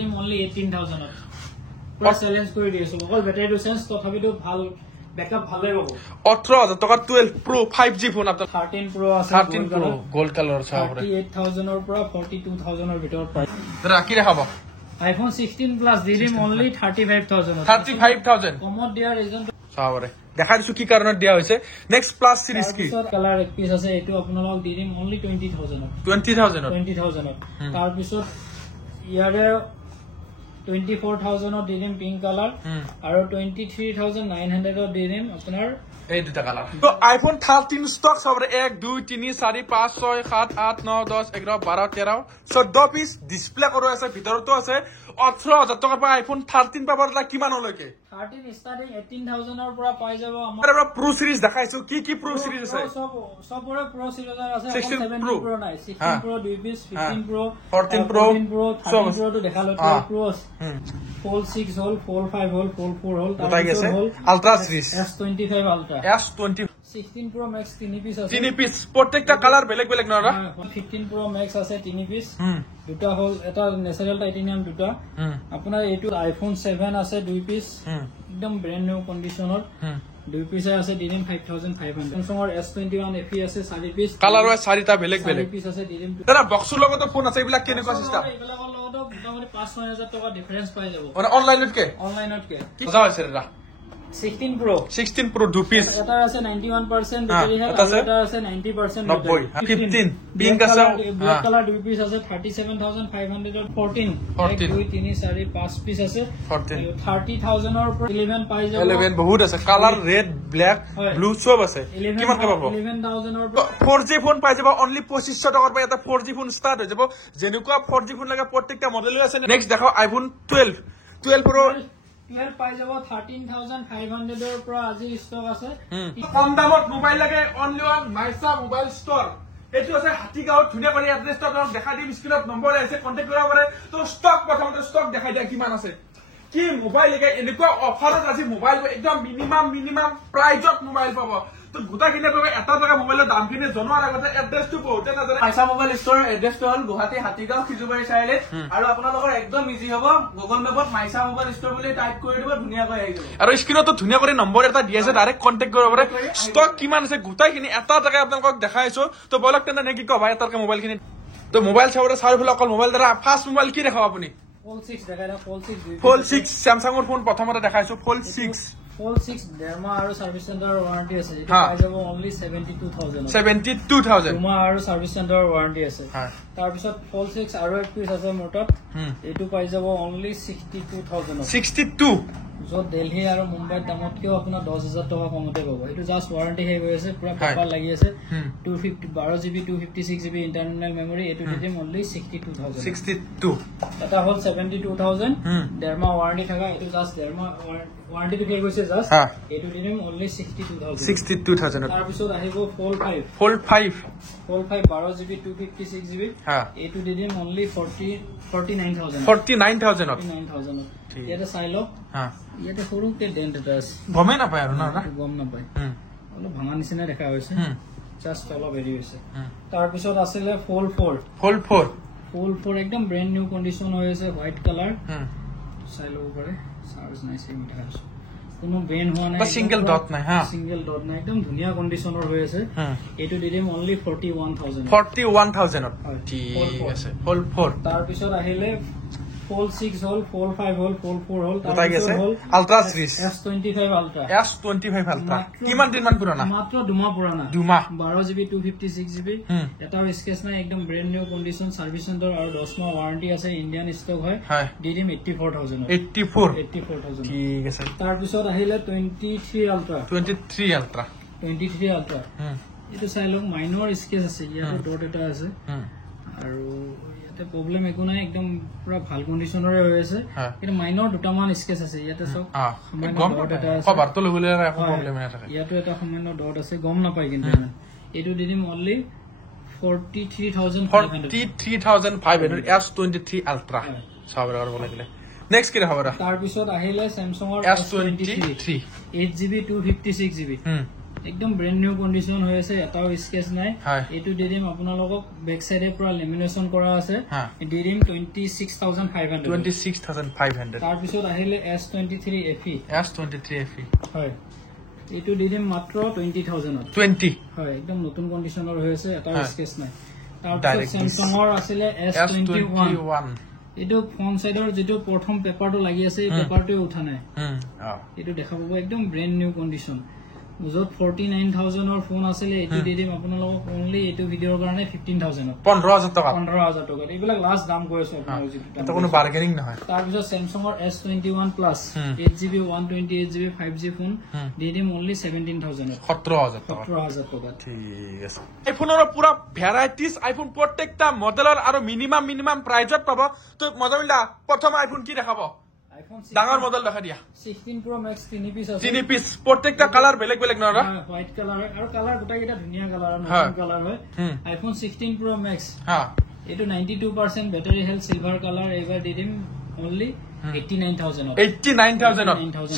দিম only 18000 পুৰা challenge কৰি দিছো অকল ব্যাটাৰীটো চেঞ্জ তথাপিতো ভাল ব্যাকআপ ভালে হ'ব 18000 টকা 12 Pro 5G ফোন আপনার 13 Pro আছে 13 Pro গোল্ড কালার আছে 38000 এর পৰা 42000 এৰ ভিতৰত পাই দাদা কি দেখাবো iPhone 16 Plus দিম only 35000 35000 কমত দিয়াৰ ৰিজন চাওৰে দেখা দিছো কি কাৰণত দিয়া হৈছে নেক্সট প্লাস সিৰিজ কি কালাৰ এক পিস আছে এটো আপোনালোক দিম only 20000 তাৰ পিছত ইয়াৰে 24000 দিম পিঙ্ক কালাৰ আৰু 23900 দিম আপোনাৰ এই দুটা কালার তো আইফোন 13 স্টক সবরে 1 2 3 4 5 6 7 8 9 10 11 12 13 14 পিস ডিসপ্লে করা আছে ভিতরতো আছে 18000 টাকা পা আইফোন 13 পাবার লা কিমান হলকে 13 স্টার্টিং 18000 এর পৰা পাই যাব আমাৰ আমৰা প্ৰো সিৰিজ দেখাইছো কি প্ৰো সিৰিজ আছে সবৰে প্রো সিরিজ আছে 16 প্রো নাই 16 pro 2 piece 15 pro 14 pro 13 pro তো দেখালো 12 pro Fold 6 hole, Fold 5 hole, Fold 4 hole. Ultra series. S25 Ultra. S20. 16 Pro Max 3 piece আছে 3 piece. প্রত্যেকটা কালার বেলেগ বেলেগ না রা 15 Pro Max আছে 3 piece. দুটা হল এটা ন্যাচারাল টাইটেনিয়াম দুটা আপোনাৰ এটো আইফোন 7 আছে 2 পিস একদম ব্ৰ্যান্ড নিউ কন্ডিশনৰ 2 পিস আছে দিম 5500 Samsung S21 FE আছে 4 পিস কালার হয় 4টা বেলেগ বেলেগ পিস আছে দিম দাদা বক্সৰ লগত ফোন আছে এইবিলাক কেনেকুৱা সিস্টেম এইবিলাকৰ লগত মোটামুটি 5-6000 টকা ডিফারেন্স পাই যাব মানে অনলাইনত কে কি মজা হৈছে দাদা 16 Pro 2 piece এটা আছে 91% ব্যাটারি হেলথ এটা আছে 90% 90 15 পিঙ্ক আছে ব্ল্যাক কালার 2 পিস আছে 37500 14 1 2 3 4 5 পিস আছে 30000 এর উপর 11 পাই যাব 11 বহুত আছে কালার রেড ব্ল্যাক ব্লু সব আছে কিমান কা পাবো 11000 এর 4G ফোন পাই যাব অনলি 2500 টাকার পাই এটা 4G ফোন স্টার্ট হৈ যাব যেনেকুৱা 4G ফোন লাগে প্ৰত্যেকটা মডেল আছে নেক্সট দেখো আইফোন 12 Pro 12 পাই যাব 13500 এর পৰা আজি স্টক আছে কম দামত মোবাইল লাগে only one Maisa mobile store এটো আছে হাতীগাঁও ধুনিয়া কৰি এড্ৰেছটো আপোনাক দেখাই দিম স্ক্ৰিনত নম্বৰ আছে কন্টাক্ট কৰিব পাৰে তো স্টক প্ৰথমতে স্টক দেখাই দিয়া কিমান আছে কি মোবাইল লাগে এনেকুৱা অফাৰত আজি মোবাইল একদম মিনিমাম প্ৰাইজত মোবাইল পাব তো গোটা কিনে পাবে এটা টাকা মোবাইলৰ দাম কিনে জনোৱাৰ আগতে এড্ৰেছটো বহুতে নাজানে মাইসা মোবাইল স্টোৰৰ এড্ৰেছটো হল গুৱাহাটী হাতীগাঁও খিজুবাৰী চাইলে আৰু আপোনালোকৰ একদম ইজি হ'ব গুগল মেপত মাইসা মোবাইল স্টোৰ বুলি টাইপ কৰি দিব ধুনিয়াকৈ আহি যাব আৰু স্ক্ৰিনতো ধুনিয়া কৰি নম্বৰ এটা দি আছে ডাইৰেক্ট কন্টাক্ট কৰিব পাৰে ষ্টক কিমান আছে গোটাই কিনে এটা টাকা আপোনালোকক দেখাইছো তো বলক তেনে নে কি কবা এটা টাকা মোবাইল কিনে তো মোবাইল চাওৰে চাৰিফালে অকল মোবাইল দ্বাৰা ফাৰ্ষ্ট মোবাইল কি দেখাব আপুনি Fold 6 দেখাইলা Fold 6 স্যামসাংৰ ফোন প্ৰথমতে দেখাইছো Fold 6 ডেৰমা আৰু সাৰ্ভিস চেণ্টাৰ ওয়াৰেন্টি আছে যেটো পাই যাব only 72000 ডেৰমা আৰু সাৰ্ভিস চেণ্টাৰ ওয়াৰেন্টি আছে তাৰ পিছত Fold 6 আৰু এক পিস আছে মোটত এটো পাই যাব only 62000 যত দিল্লী আৰু মুম্বাইৰ দামত কিও আপোনাৰ 10000 টকা কমতে পাব এটো জাস্ট ওয়াৰেন্টি হে হৈ আছে পুৰা পেপাৰ লাগি আছে 12GB 256GB ইন্টাৰনাল মেমৰি এটো দিম only 62000 এটা হল 72000 ডেৰমা ওয়াৰেন্টি থাকা এটো জাস্ট ডেৰমা ওয়াৰেন্টি টো কে গৈছে জাস্ট এটো দিম only 62000 তাৰ পিছত আহিব Fold 5 12GB 256GB এটো দিম only 49000 ইয়াতে চাইলো ইয়াতে সৰুকে ডেন্ট এটা আছে গমে না পায় আৰু না গম না পায় অলপ ভাঙা নিচিনা দেখা হৈছে জাস্ট অলপ হেৰি হৈছে তাৰ পিছত আছিল Fold 4 একদম ব্ৰ্যান্ড নিউ কন্ডিশন হৈ আছে হোয়াইট কালাৰ চাইলো পাৰে চাৰ্জ নাই সেম দেখাইছো কোনো বেন হোৱা নাই সিঙ্গেল ডট নাই একদম ধুনিয়া কন্ডিশনৰ হৈ আছে এটো দিম only 41000 ঠিক আছে Fold 4 তাৰ পিছত আহিলে Fold 6 hole, Fold 5 hole, Fold 4 hole, Ultra series S25 Ultra কিমান দিন মান পুৰণা মাত্ৰ দুমাহ পুৰণা 12GB 256GB এটা স্কেচ নাই একদম brand new condition service centre আৰু 10 মাহ ওয়াৰেন্টি আছে ইন্ডিয়ান স্টক হয় দিম 84000 ঠিক আছে তাৰ পিছত আহিলে 23 Ultra এটো চাইলক মাইনৰ স্কেচ আছে ইয়াতে ডট এটা আছে আৰু ইয়াতে প্ৰবলেম একো নাই একদম পুৰা ভাল কন্ডিশনৰে হৈ আছে কিন্তু মাইনৰ দুটামান স্কেচ আছে ইয়াতে সব ডট এটা আছে কভাৰটো লবলৈ একো প্ৰবলেম নাই থাকে ইয়াতে এটা সামান্য ডট আছে গম না পাই কিন্তু এটো দিম only 43500 S23 Ultra চাবৰ কৰিব লাগিলে নেক্সট কি দেখাবৰা তাৰ পিছত আহিলে Samsung S23 8GB 256GB একদম ব্ৰেণ্ড নিউ কণ্ডিশ্যন হৈ আছে, এটাও স্কেচ নাই। এইটো দি দিম আপোনালোকক বেক চাইডে পুৰা লেমিনেশ্যন কৰা আছে, দি দিম 26,500। তাৰপিছত আহিলে S23 FE হয়, এইটো দি দিম মাত্ৰ 20,000 হয়, একদম নতুন কণ্ডিশ্যনৰ হৈ আছে, এটাও স্কেচ নাই। তাৰপিছত চেমচাঙৰ আছিলে S21, এইটো ফ্ৰণ্ট চাইডৰ যিটো প্ৰথম পেপাৰটো লাগি আছে, এই পেপাৰটোৱে উঠা নাই, এইটো দেখা পাব একদম ব্ৰেণ্ড নিউ কণ্ডিশ্যন। য'ত 49,000ৰ ফোন আছিলে, এইটো দি দিম আপোনালোকক অনলি এইটো ভিডিঅ'ৰ কাৰণে 15,000 15,000 টকাত। এইবিলাক লাষ্ট দাম কৈ আছো আপোনালোক যিটো। তাৰপিছত চেমচাঙৰ S21 plus 8GB 128GB 5G phone দি দিম অনলি 17,000 17,000 টকাত। ঠিক আছে, আইফোনৰ পুৰা ভেৰাইটিজ আইফোন প্ৰত্যেকটা মডেলৰ আৰু মিনিমাম প্ৰাইজত পাব। তো মজামিলা প্ৰথম আইফোন কি দেখাব? ডাঙৰ মডেল দেখা দিয়া 16 Pro Max 3 পিস আছে, 3 পিস, প্ৰত্যেকটা কালাৰ বেলেগ নহয়, হোৱাইট কালাৰ আৰু কালাৰ গোটাকেইটা ধুনীয়া কালাৰ, নতুন কালাৰ হয়। আইফোন 16 Pro Max এইটো 92% বেটাৰী হেলথ, সিলভাৰ কালাৰ, এইবাৰ দি দিম অনলি 89,000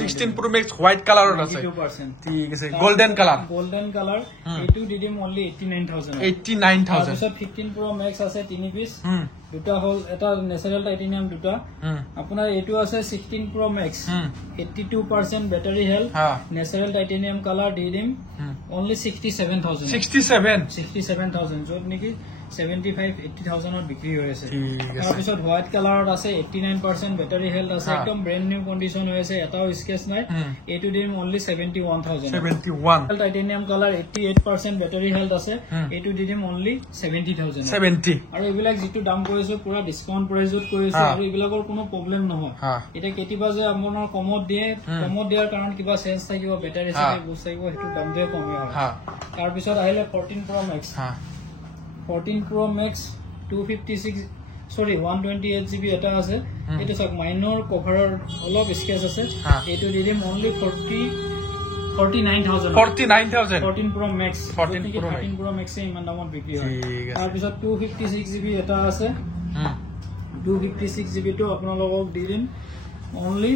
16 Pro Max হোৱাইট কালাৰত আছে, 92%। ঠিক আছে, গোল্ডেন কালাৰ এইটো দি দিম অনলি 89,000। তাৰপিছত 15 Pro Max আছে 3 পিস, দুটা হল, এটা নেচাৰেল টাইটেনিয়াম, দুটা আপোনাৰ। এইটো আছে 16 Pro Max 82% battery health, natural titanium colour, দি দিম অনলি 67,000 67,000, য'ত নেকি 75-80,000 বিক্ৰী হৈ আছে। তাৰপিছত হোৱাইট কালাৰত আছে 89% বেটাৰী হেলথ আছে, একদম ব্ৰেণ্ড নিউ কণ্ডিশ্যন হৈ আছে, এটাও স্কেচ নাই, এইটো দিম only 71,000। Titanium colour 88% battery health আছে, এইটো দি দিম অনলি 70,000। আৰু এইবিলাক যিটো দাম কৰিছো পুৰা ডিছকাউণ্ট প্ৰাইজত কৰিছো, আৰু এইবিলাকৰ কোনো প্ৰব্লেম নহয়। এতিয়া কেতিয়াবা যে আপোনাৰ কমত দিয়াৰ কাৰণ কিবা চেঞ্জ থাকিব, বেটাৰী বুজ থাকিব, সেইটো দামটোৱে কমে হয়। তাৰপিছত আহিলে 14 Pro Max 128GB এটা আছে, এইটো চাওক মাইনৰ কভাৰৰ অলপ স্কেচ আছে, এইটো দি দিম only 49,000 14 Pro Max 13 Pro Max ইমান দামত বিক্ৰী হয়। তাৰপিছত 256GB এটা আছে, 256GB টো আপোনালোকক দি দিম অনলি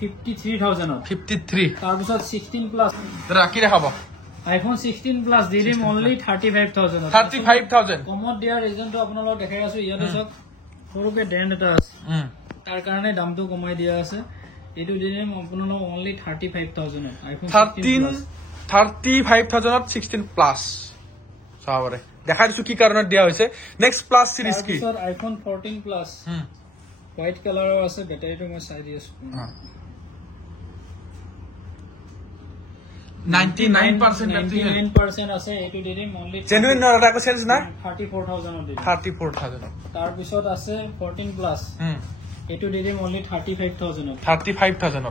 53,000। তাৰপিছত 16 প্লাছ কি দেখাব? iPhone 16 প্লাছ দি দিম অনলি 35,000। কমত দিয়াৰ ৰিজনটো আপোনালোকক দেখাই আছো, ইয়াতে চাওক সৰুকে ডেণ্ট এটা আছে, তাৰ কাৰণে দামটো কমাই দিয়া আছে। এইটো দি দিম আপোনালোকক অনলি 35,000। iPhone 35,000 16 প্লাছ চাবৰে দেখাই দিছো কি কাৰণত দিয়া হৈছে। নেক্সট প্লাছ সিৰিজ কি? iPhone 14 প্লাছ হোৱাইট কালাৰৰ আছে, বেটাৰীটো মই চাই দি আছো 99% আছে, এইটো দি দিম অনলি জেনুইন নৰটা কো চেঞ্জ না 34,000 দি দিম 34,000। তাৰ পিছত আছে 14 প্লাছ, এইটো দি দিম অনলি 35,000।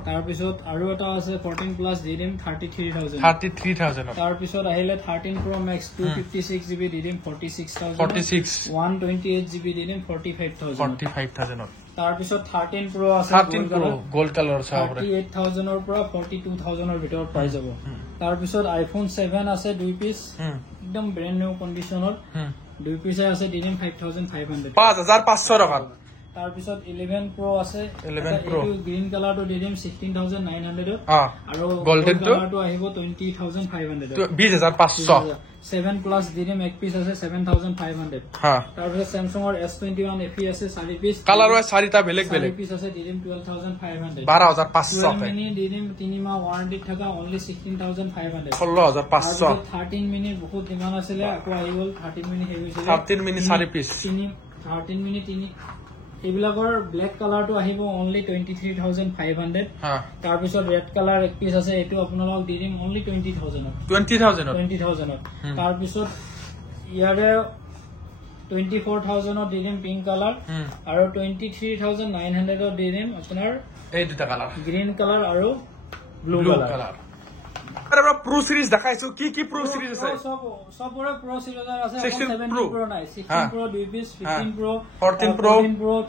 তাৰ পিছত আৰু এটা আছে 14 প্লাছ, দি দিম 33,000। তাৰ পিছত আহিলে 13 Pro Max 256GB দি দিম 46,000। 128GB দি দিম 45,000। তাৰ পিছত 13 Pro আছে, গোল্ড কালাৰ 38,000 পৰা 42,000 ভিতৰত পাই যাব। তাৰ পিছত iPhone 7 আছে 2 পিস, একদম ব্ৰেণ্ড নিউ কণ্ডিশ্যনৰ 2 পিস আছে, দি দিম 5,500 5,500 টকা। তাৰ পিছত 11 Pro আছে, এইটো গ্ৰীণ কালাৰটো দি দিম 16,900 আৰু গোল্ডেন কালাৰটো আহিব 20,500 20,500। 7 প্লাছ দি দিম 1 পিস আছে 7,500। তাৰ পিছত Samsungৰ S21 FE আছে 4 পিস, কালাৰ হয় 4টা বেলেগ 4 পিস আছে, দি দিম 12,500। 12,500 মিনি দি দিম 3 মাহ ওয়াৰেন্টি থকা অনলি 16,500। 16,500। 13 মিনি বহুত ডিমান্ড আছিলে, আকৌ আহি গল 13 মিনি হেভি হৈছিল, 13 মিনি 4 পিস 13 মিনি 3 এইবিলাকৰ ব্লেক কালাৰটো আহিব অনলি 23,500। তাৰ পিছত ৰেড কালাৰ 1 পিস আছে, এইটো আপোনালোক দি দিম অনলি 20,000। তাৰ পিছত ইয়াৰে 24,000 দি দিম পিংক কালাৰ, আৰু 23,900 দি দিম আপোনাৰ এই দুটা কালাৰ, গ্ৰীণ কালাৰ আৰু ব্লু কালাৰ। Pro series দেখাইছো, কি Pro series আছে? সবৰে Pro series আছে, 16 Pro নাই, 16 Pro 2 piece, 15 Pro 14 Pro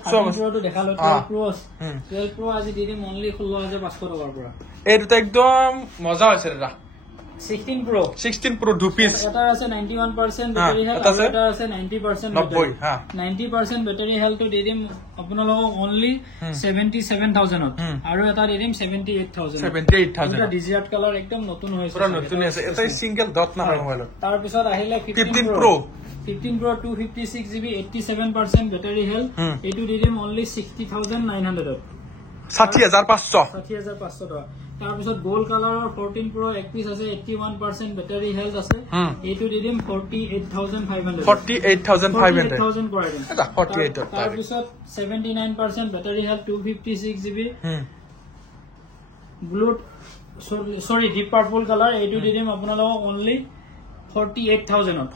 13 Pro টো দেখালো, 12 Pro আজি দি দিম অনলি 16,500 টকাৰ পৰা। এই দুটা একদম মজা হৈছে দাদা, 16 Pro 16 Pro 2 piece এটা আছে 91% ব্যাটারি হেলথ আৰু এটা আছে 90% 90 হা 90% ব্যাটাৰি হেলথ তো দিম আপোনালোকক only 77000 ত আৰু এটা দিম 78000 এটা ডিজাৰ্ট কালাৰ একদম নতুন হৈছে পুৰা নতুন আছে এটা সিঙ্গেল ডট না মোবাইলত তাৰ পিছত আহিলে 15 Pro 256GB 87% ব্যাটাৰি হেলথ এটো দিম only 60900 ত 60500 টকা তাৰ পিছত গোল্ড কালাৰৰ 14 Pro এক পিস আছে 81% ব্যাটাৰি হেলথ আছে এটো দিম 48500 কৰাই দিম এটা 48 তাৰ পিছত 79% ব্যাটাৰি হেলথ 256GB ব্লু সৰি ডিপ পাৰ্পল কালাৰ এটো দিম আপোনালোকক only 48000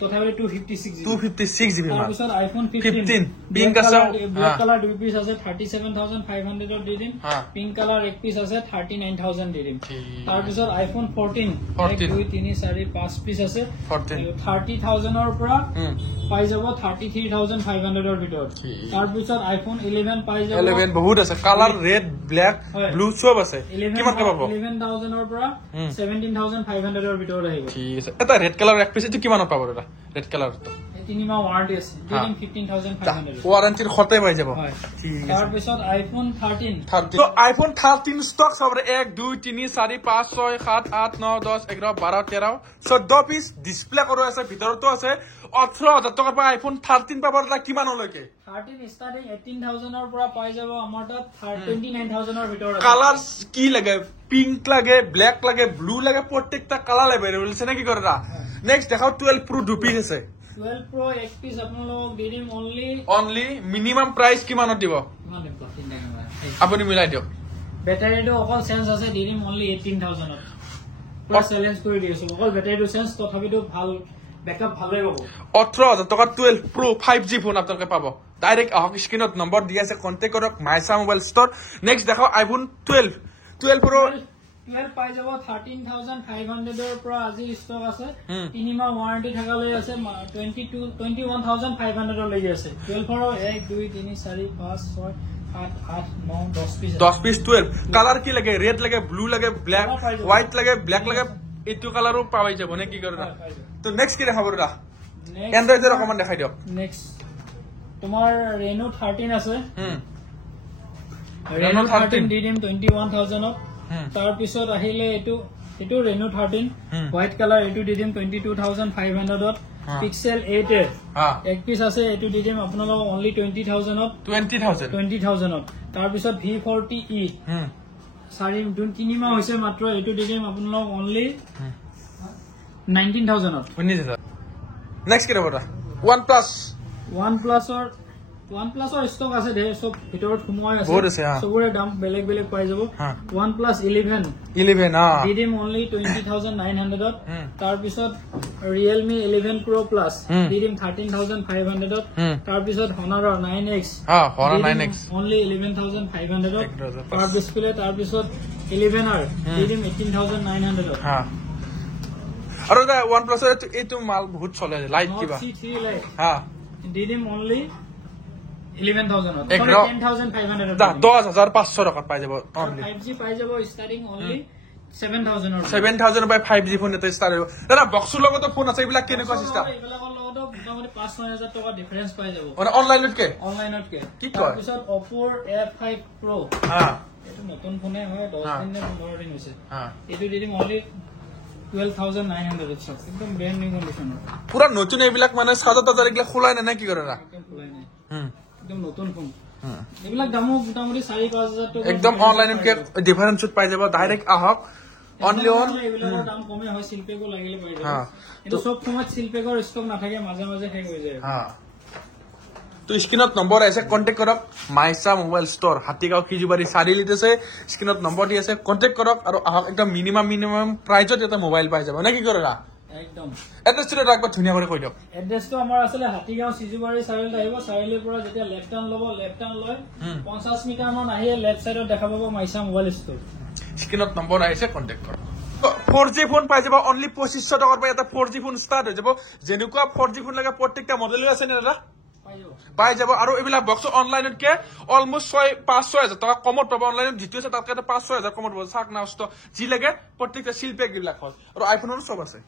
তথাপি 256GB তাৰ পিছত আইফোন 15 পিঙ্ক আছে ব্ল্যাক কালার দুই পিস আছে 37500 ত দিম পিঙ্ক কালার এক পিস আছে 39000 দিম তাৰ পিছত আইফোন 14 1 2 3 4 5 পিস আছে 30000 ৰ পৰা পাই যাব 33500 ৰ ভিতৰত তাৰ পিছত আইফোন 11 পাই যাব 11 বহুত আছে কালাৰ ৰেড ব্ল্যাক ব্লু সব আছে কিমান কা পাবো 11000 ৰ পৰা 17500 ৰ ভিতৰত আহিব এটা রেড কালার এক পিস এটো কিমান পাবো এটা রেড কালার তো 3 মাহ ওয়ারেন্টি আছে দিম 15500 ওয়াৰেন্টিৰ খতে পাই যাব ঠিক আছে তাৰ পিছত আইফোন 13 তো আইফোন 13 স্টক সবরে 1 2 3 4 5 6 7 8 9 10 11 12 13 14 পিস ডিসপ্লে করা আছে ভিতৰতো আছে 18000 টকাৰ পৰা আইফোন 13 পাবৰ তা কিমানলৈকে 13 স্টাৰ্টিং 18000 ৰ পৰা পাই যাব আমাৰ তাত 29000 ৰ ভিতৰত কালার কি লাগে পিঙ্ক লাগে ব্ল্যাক লাগে ব্লু লাগে প্রত্যেকটা কালার अवेलेबल আছে নাকি করে নেক্সট দেখাও 12 Pro 2 পিস আছে 12 Pro এক পিস আপোনালোক দিম অনলি মিনিমাম প্রাইস কিমানত দিব আপুনি মিলাই দিও ব্যাটারিটো অকল চেঞ্জ আছে দিম only 18000 ত পুৰা চেলেঞ্জ কৰি দিছো অকল ব্যাটারিটো চেঞ্জ তথাপিটো ভাল ব্যাকআপ ভালই পাব 18000 টকা 12 Pro 5G ফোন আপোনালোকে পাব ডাইরেক্ট আহক স্ক্রিনত নম্বৰ দি আছে কন্টাক্ট কৰক মাইসা মোবাইল স্টোৰ নেক্সট দেখাও আইফোন 12 Pro 12 পাই যাব 13500 ৰ পৰা আজি ষ্টক আছে 3 মাহ ওয়াৰেন্টি থাকালৈ আছে 21500 ৰ লাগি আছে 12 ৰ 1 2 3 4 5 6 7 8 9 10 পিস 12 কালার কি লাগে রেড লাগে ব্লু লাগে ব্ল্যাক হোয়াইট লাগে ব্ল্যাক লাগে এইটো কালারও পাওয়া যাব না কি করে তো নেক্সট কি দেখাব রা অ্যান্ড্রয়েডের অকমান দেখাই দিও নেক্সট তোমার Reno 13 আছে Reno 13 দিম 21000 ত তাৰ পিছত আহিলে এটো Reno 13 হোয়াইট কালার এটো দিম 22500 ত Pixel 8 এক পিস আছে এটো দিম আপোনালোক only 20000 ত 20000 ত তাৰ পিছত V40e 3 মাহ হৈছে মাত্ৰ এটো দিম আপোনালোক only 19000 ত 19000 নেক্সট কি ৰবটা OnePlus ৰ ষ্টক আছে দে সব ভিতৰত সোমাই আছে সবৰে দাম বেলেগ বেলেগ পাই যাব OnePlus 11 দিম only 20900 ত তাৰ পিছত Realme 11 Pro Plus দিম 13500 ত তাৰ পিছত Honor 9X only 11500 ত তাৰ ডিসপ্লে তাৰ পিছত 11R দিম 18900 ত আৰু দা OnePlus এটো মাল বহুত চলে লাইট কিবা C3 লাইট দিম only 11000 10500 10500 টাকা পাই যাব অনলি 5G পাই যাব স্টার্টিং only 7000 7000 বাই 5G ফোন এটা স্টার্ট হ'ব দাদা বক্সৰ লগত ফোন আছে এইবিলাক কেনেকুৱা সিস্টেম এইবিলাকৰ লগত মোটামুটি 5-6000 টকা ডিফাৰেন্স পাই যাব মানে অনলাইনত কি কয় তাৰপিছত Oppo F5 Pro এটো নতুন ফোনে হয় 10 দিন নে 15 দিন হৈছে এটো দিম only 12900 একদম ব্র্যান্ড নিউ কন্ডিশন পুরা নতুন এইবিলাক মানে 7000 এগুলা খোলাই না কি করে না খোলাই নাই একদম নতুন ফোন এইবিলাক দামো মোটামুটি 4-5000 টাকা একদম অনলাইনত কে ডিফারেন্সত পাই যাব ডাইরেক্ট আহক অনলি অন এইবিলাকৰ দাম কমে হয় শিল্পেকো লাগিলে পাই যাব এটো সব সময়ত শিল্পেকৰ ষ্টক নাথাকে মাজে মাজে শেষ হৈ যায় তো স্ক্ৰিনত নম্বৰ আছে কন্টাক্ট কৰক মাইসা মোবাইল স্টোৰ হাতীগাঁও কিজুবাৰী 4 লিট আছে স্ক্ৰিনত নম্বৰ দি আছে কন্টাক্ট কৰক আৰু আহক একদম মিনিমাম প্ৰাইজত এটা মোবাইল পাই যাব না কি কৰে না একদম এড্ৰেছটো একবাৰ ধুনিয়া কৰি কৈ দিয়ক এড্ৰেছটো আমাৰ আছে হাতীগাঁও সিজুবাৰী চাৰিআলিত আহিব চাৰিআলিৰ পৰা যেতিয়া লেফট টাৰ্ণ ল'ব লেফট টাৰ্ণ লৈ 50 মিটাৰ মান আহিয়ে লেফট সাইডত দেখা পাব মাইসা মোবাইল স্টোৰ স্ক্ৰিনত নম্বৰ আহিছে কন্টাক্ট কৰক 4G ফোন পাই যাব অনলি 2500 টাকাৰ পৰা এটা 4G ফোন স্টাৰ্ট হৈ যাব যেনেকুৱা 4G ফোন লাগে প্ৰত্যেকটা মডেল আছে না দাদা পাই যাব আৰু এইবিলাক বক্স অনলাইনতকে অলমোষ্ট 5-6 টকা কমত পাব অনলাইনত যিটো আছে তাতকে 5-6 কমত পাব চাক নাস্ত যি লাগে প্ৰত্যেকটা শিল্পী এইবিলাক হয় আৰু আইফোনৰো চব আছে